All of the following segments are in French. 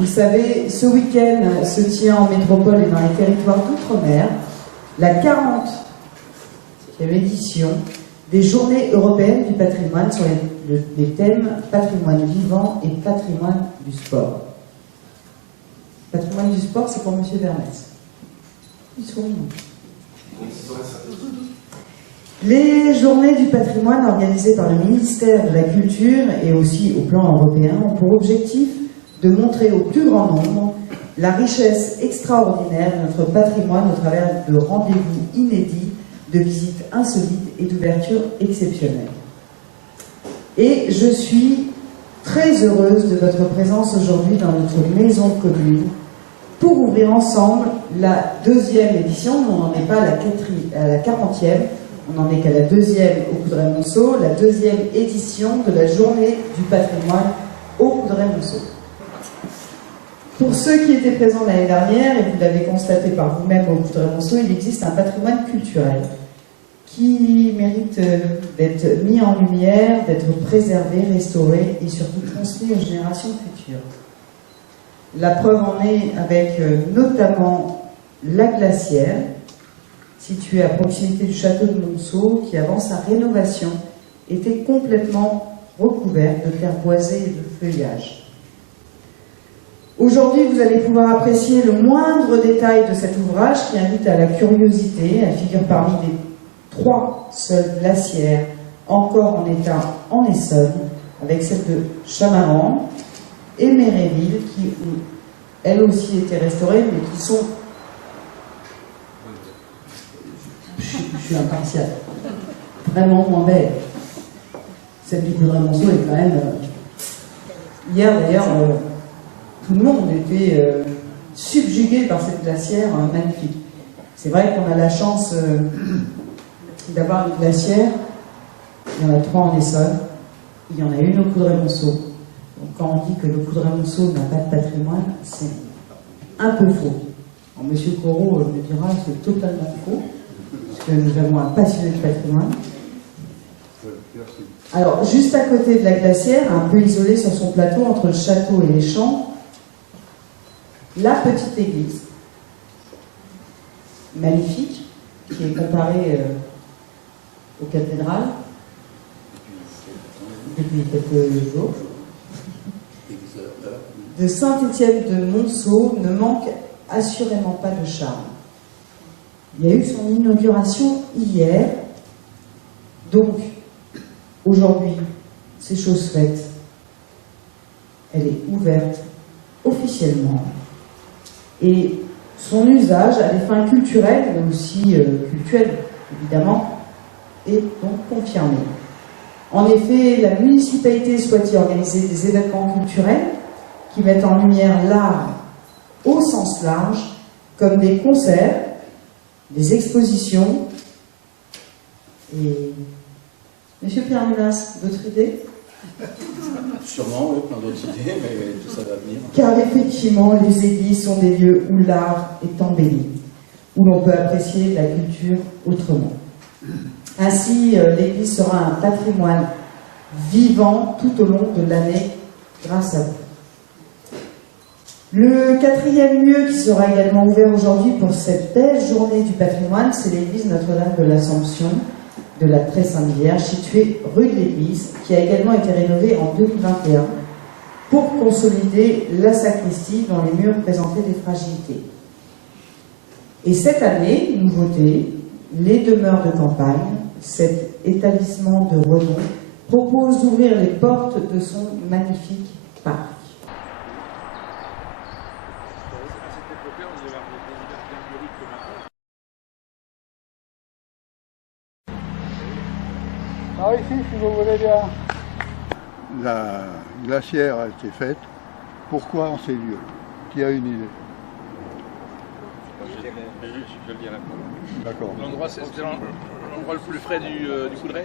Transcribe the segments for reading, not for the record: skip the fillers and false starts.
Vous savez, ce week-end se tient en métropole et dans les territoires d'outre-mer la 40e édition des Journées européennes du patrimoine sur les thèmes patrimoine vivant et patrimoine du sport. Patrimoine du sport, c'est pour M. Vermès. Il sourit. Les Journées du patrimoine organisées par le ministère de la Culture et aussi au plan européen ont pour objectif de montrer au plus grand nombre la richesse extraordinaire de notre patrimoine au travers de rendez-vous inédits, de visites insolites et d'ouvertures exceptionnelles. Et je suis très heureuse de votre présence aujourd'hui dans notre maison commune pour ouvrir ensemble la 2e édition. On n'en est pas à la 40e, on n'en est qu'à la 2e au Coudray-Montceau, la 2e édition de la Journée du patrimoine au Coudray-Montceau. Pour ceux qui étaient présents l'année dernière, et vous l'avez constaté par vous-même au Coudray-Montceau, il existe un patrimoine culturel qui mérite d'être mis en lumière, d'être préservé, restauré et surtout transmis aux générations futures. La preuve en est avec notamment la glacière, située à proximité du château de Monceau, qui avant sa rénovation était complètement recouverte de terre boisée et de feuillage. Aujourd'hui, vous allez pouvoir apprécier le moindre détail de cet ouvrage qui invite à la curiosité. Elle figure parmi les 3 seules glacières encore en état en Essonne, avec celle de Chamarandes et Méréville, qui ont elles aussi été restaurées, mais qui sont... Je suis impartial. Vraiment moins belle. Celle du Coudray-Montceau est quand même... Hier, d'ailleurs, tout le monde était subjugué par cette glacière magnifique. C'est vrai qu'on a la chance d'avoir une glacière. Il y en a 3 en Essonne. Il y en a une au Coudray-Montceau. Donc quand on dit que le Coudray-Montceau n'a pas de patrimoine, c'est un peu faux. Alors, M. Corot me dira que c'est totalement faux, parce que nous avons un passionné de patrimoine. Alors, juste à côté de la glacière, un peu isolé sur son plateau entre le château et les champs, la petite église, magnifique, qui est comparée aux cathédrales depuis quelques jours, de Saint-Étienne de Monceau, ne manque assurément pas de charme. Il y a eu son inauguration hier, donc aujourd'hui, c'est chose faite. Elle est ouverte officiellement. Et son usage à des fins culturelles, mais aussi cultuelles, évidemment, est donc confirmé. En effet, la municipalité souhaite y organiser des événements culturels qui mettent en lumière l'art au sens large, comme des concerts, des expositions. Et Monsieur Pierre Menas, d'autres idées? Sûrement, oui, plein d'autres idées, mais tout ça va venir. Car effectivement, les églises sont des lieux où l'art est embelli, où l'on peut apprécier la culture autrement. Ainsi, l'église sera un patrimoine vivant tout au long de l'année grâce à vous. Le 4e lieu qui sera également ouvert aujourd'hui pour cette belle journée du patrimoine, c'est l'église Notre-Dame de l'Assomption de la Très-Sainte-Vierge, située rue de l'Église, qui a également été rénovée en 2021 pour consolider la sacristie dont les murs présentaient des fragilités. Et cette année, nouveauté, les demeures de campagne, cet établissement de renom, propose d'ouvrir les portes de son magnifique parc. Alors ici, si vous voulez bien. La glacière a été faite. Pourquoi en ces lieux? Qui a une idée? Je le dirai. D'accord. L'endroit, c'était l'endroit le plus frais du Coudray.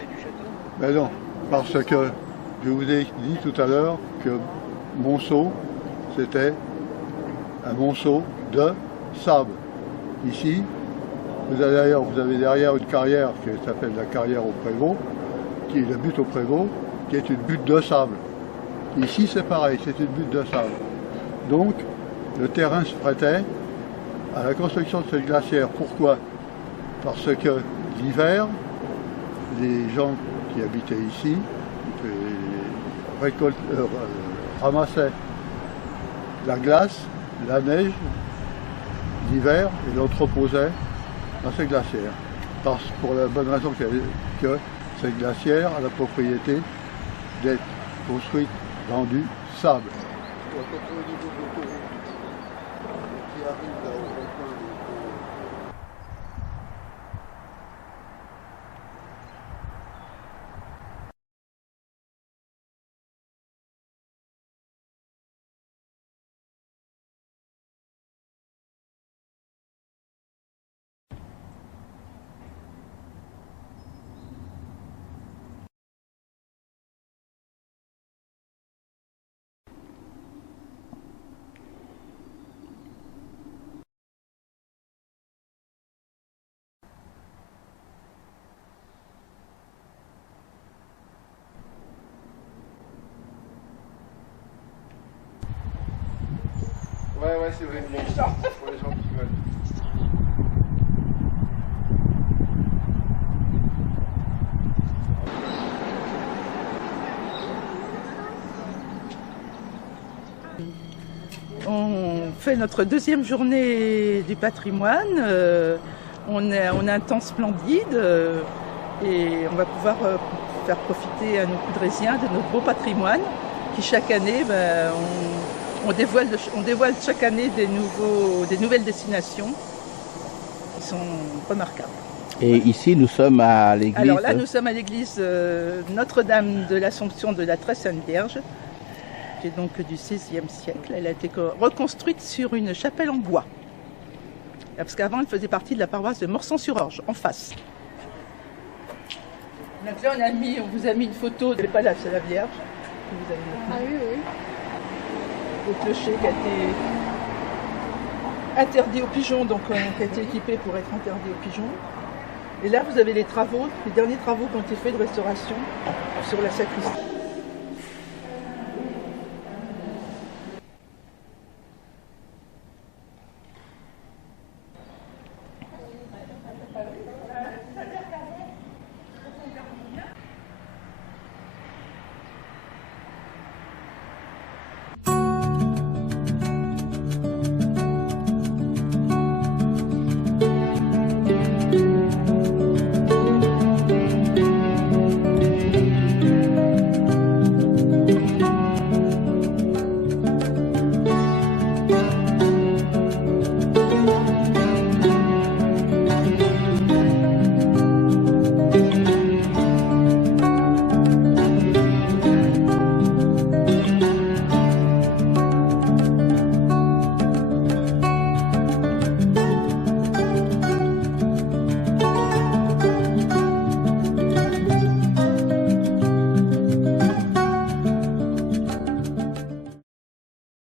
Ben non, parce que je vous ai dit tout à l'heure que Monceau, c'était un monceau de sable. Ici, vous avez derrière une carrière qui s'appelle la carrière au Prévost, qui est la butte au Prévost, qui est une butte de sable. Ici, c'est pareil, c'est une butte de sable. Donc, le terrain se prêtait à la construction de cette glacière. Pourquoi? Parce que l'hiver, les gens qui habitaient ici ramassaient la glace, la neige, l'hiver, et l'entreposaient dans ces glacières. Pour la bonne raison que cette glacière a la propriété d'être construite dans du sable. Ouais, c'est vrai. Pour les gens qui veulent. On fait notre deuxième journée du patrimoine. On a un temps splendide et on va pouvoir faire profiter à nos Coudrésiens de notre beau patrimoine qui chaque année, on dévoile chaque année des nouvelles destinations qui sont remarquables. Et ici, nous sommes à l'église. Alors là, nous sommes à l'église Notre-Dame de l'Assomption de la Très Sainte Vierge, qui est donc du XVIe siècle. Elle a été reconstruite sur une chapelle en bois. Parce qu'avant, elle faisait partie de la paroisse de Morsan-sur-Orge, en face. Donc là, on vous a mis une photo, c'est pas là, c'est la Vierge. Que vous avez maintenue. Ah oui, oui. Le clocher qui a été interdit aux pigeons, donc qui a été équipé pour être interdit aux pigeons. Et là, vous avez les derniers travaux qui ont été faits de restauration sur la sacristie.